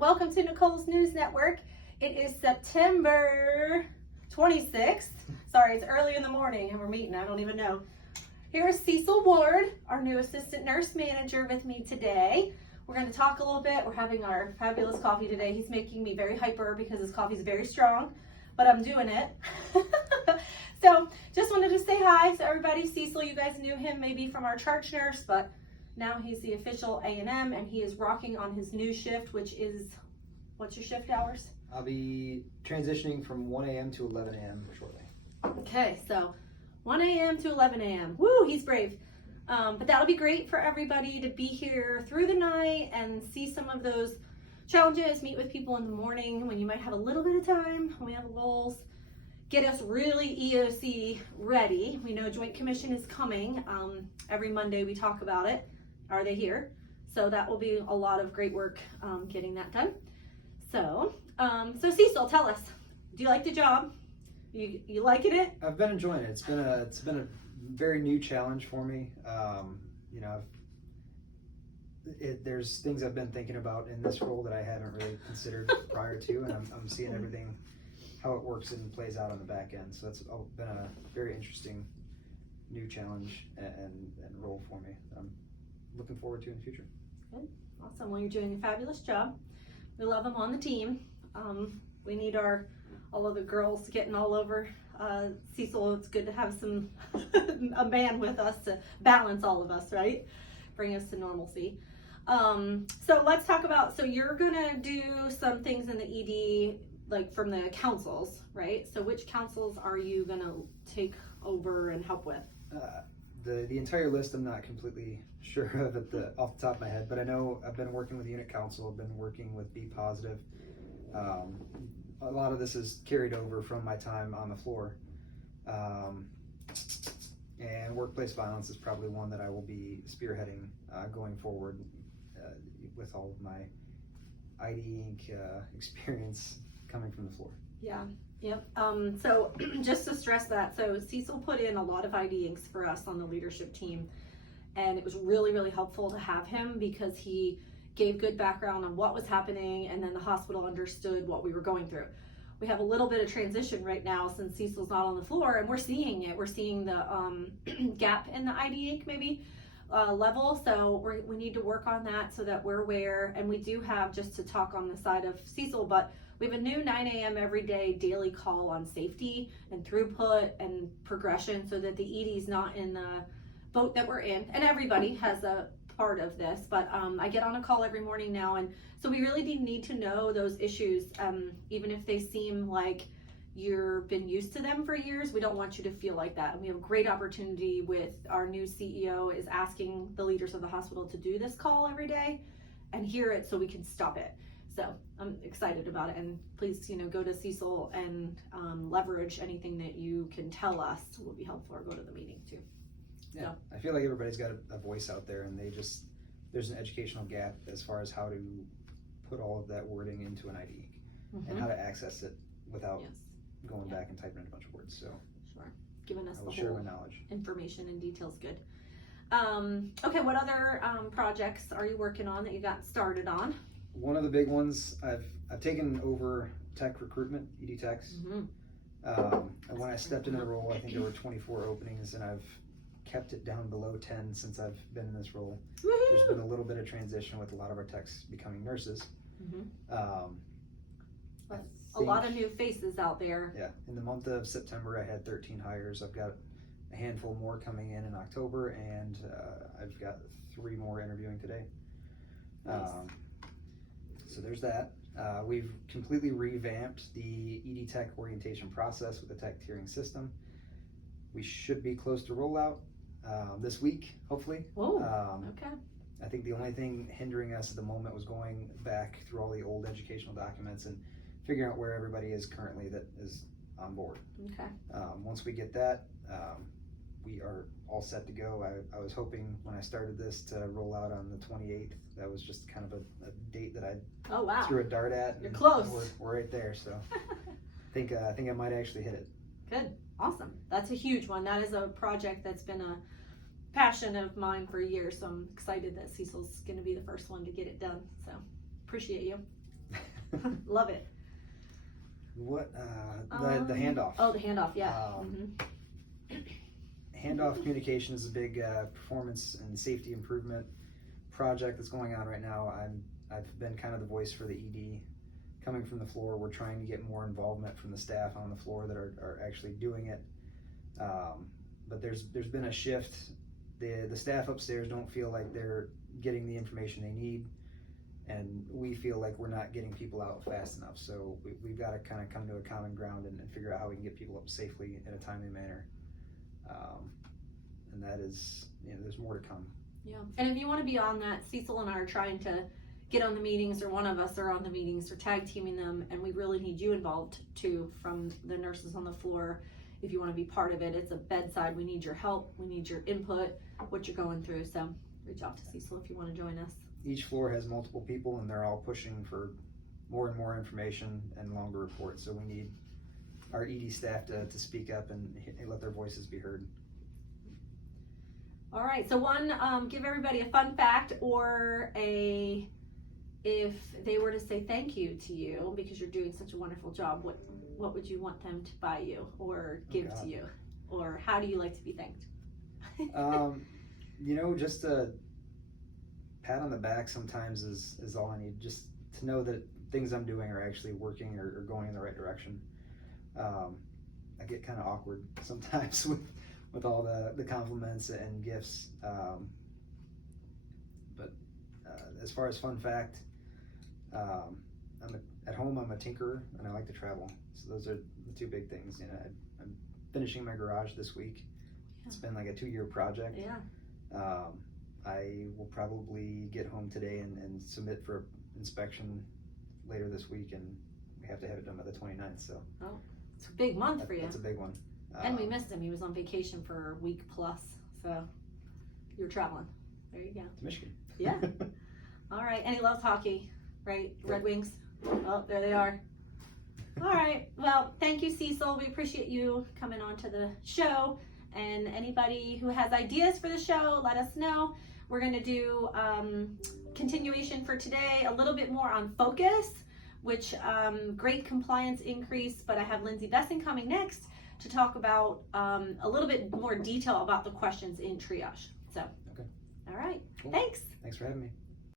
Welcome to Nicole's News Network. It is September 26th. Sorry, it's early in the morning and we're meeting. I don't even know. Here is Cecil Ward, our new assistant nurse manager, with me today. We're going to talk a little bit. We're having our fabulous coffee today. He's making me very hyper because his coffee is very strong, but I'm doing it. So just wanted to say hi to everybody. Cecil, you guys knew him maybe from our charge nurse, but now he's the official ANM and he is rocking on his new shift, which is, what's your shift hours? I'll be transitioning from 1 a.m. to 11 a.m. shortly. Okay, so 1 a.m. to 11 a.m. Woo, he's brave. But that'll be great for everybody to be here through the night and see some of those challenges, meet with people in the morning when you might have a little bit of time, when we have lulls, get us really EOC ready. We know Joint Commission is coming. Every Monday we talk about it. Are they here? So that will be a lot of great work getting that done. So Cecil, tell us, do you like the job? You liking it? I've been enjoying it. It's been a very new challenge for me. There's things I've been thinking about in this role that I haven't really considered prior to, and I'm seeing everything, how it works and plays out on the back end. So it's been a very interesting new challenge and role for me. I'm looking forward to in the future. Good, awesome. Well, you're doing a fabulous job. We love them on the team. We need all of the girls getting all over Cecil. It's good to have a man with us to balance all of us, right? Bring us to normalcy. So let's talk about, so you're gonna do some things in the ED, like from the councils, right? So which councils are you gonna take over and help with? The entire list I'm not completely sure of off the top of my head, but I know I've been working with the unit council, I've been working with B Positive. A lot of this is carried over from my time on the floor. And workplace violence is probably one that I will be spearheading going forward with all of my ID Inc. Experience coming from the floor. Yeah. Yep. So just to stress that, so Cecil put in a lot of ID Incs for us on the leadership team, and it was really, really helpful to have him because he gave good background on what was happening, and then the hospital understood what we were going through. We have a little bit of transition right now since Cecil's not on the floor, and we're seeing it. We're seeing the gap in the ID Inc. maybe level, so we need to work on that so that we're aware. And we do have, just to talk on the side of Cecil, but we have a new 9 a.m. every day daily call on safety and throughput and progression so that the ED's not in the boat that we're in. And everybody has a part of this, but I get on a call every morning now, and so we really need to know those issues, even if they seem like you've been used to them for years. We don't want you to feel like that, and we have a great opportunity with our new CEO is asking the leaders of the hospital to do this call every day and hear it so we can stop it. So I'm excited about it, and please, go to Cecil and leverage anything that you can tell us will be helpful, or go to the meeting too. Yeah, so. I feel like everybody's got a voice out there, and there's an educational gap as far as how to put all of that wording into an ID and how to access it without going back and typing in a bunch of words. So sure, giving us the share whole my knowledge, information and details. Good. Okay, what other projects are you working on that you got started on? One of the big ones, I've taken over tech recruitment, ED techs. And when I stepped into the role, I think there were 24 openings, and I've kept it down below 10 since I've been in this role. Woo-hoo! There's been a little bit of transition with a lot of our techs becoming nurses. A lot of new faces out there. Yeah, in the month of September, I had 13 hires. I've got a handful more coming in October, and I've got 3 more interviewing today. Nice. So there's that. We've completely revamped the ED tech orientation process with the tech tiering system. We should be close to rollout this week, hopefully. Whoa, okay. I think the only thing hindering us at the moment was going back through all the old educational documents and figuring out where everybody is currently that is on board. Okay. Once we get that, we are all set to go. I was hoping when I started this to roll out on the 28th. That was just kind of a date that I threw a dart at. You're close. We're right there, so I think I might actually hit it. Good, awesome. That's a huge one. That is a project that's been a passion of mine for years, so I'm excited that Cecil's going to be the first one to get it done. So appreciate you. Love it. What, the handoff. Oh, the handoff, yeah. Handoff communication is a big performance and safety improvement project that's going on right now. I've been kind of the voice for the ED. Coming from the floor, we're trying to get more involvement from the staff on the floor that are actually doing it. But there's been a shift. The staff upstairs don't feel like they're getting the information they need, and we feel like we're not getting people out fast enough. So we've got to kind of come to a common ground and figure out how we can get people up safely in a timely manner. And that is, there's more to come. Yeah, and if you want to be on that, Cecil and I are trying to get on the meetings, or one of us are on the meetings, or tag teaming them, and we really need you involved too, from the nurses on the floor. If you want to be part of it, it's a bedside. We need your help. We need your input, what you're going through. So reach out to Cecil if you want to join us. Each floor has multiple people, and they're all pushing for more and more information and longer reports. So we need our ED staff to speak up and let their voices be heard. All right, so give everybody a fun fact, or if they were to say thank you to you because you're doing such a wonderful job, what would you want them to buy you or give to you? Or how do you like to be thanked? Just a pat on the back sometimes is all I need, just to know that things I'm doing are actually working or going in the right direction. I get kind of awkward sometimes with all the compliments and gifts. But as far as fun fact, at home I'm a tinkerer and I like to travel. So those are the two big things. I'm finishing my garage this week. Yeah. It's been like a 2-year project. Yeah. I will probably get home today and submit for inspection later this week, and we have to have it done by the 29th. So it's a big month for you. That's a big one. And we missed him. He was on vacation for a week plus. So you're traveling. There you go. To Michigan. Yeah. All right. And he loves hockey, right? Yep. Red Wings. Oh, there they are. All right. Well, thank you, Cecil. We appreciate you coming on to the show. And anybody who has ideas for the show, let us know. We're going to do continuation for today, a little bit more on focus, which great compliance increase. But I have Lindsay Bessing coming next to talk about a little bit more detail about the questions in triage. So, okay. All right. Cool. Thanks. Thanks for having me.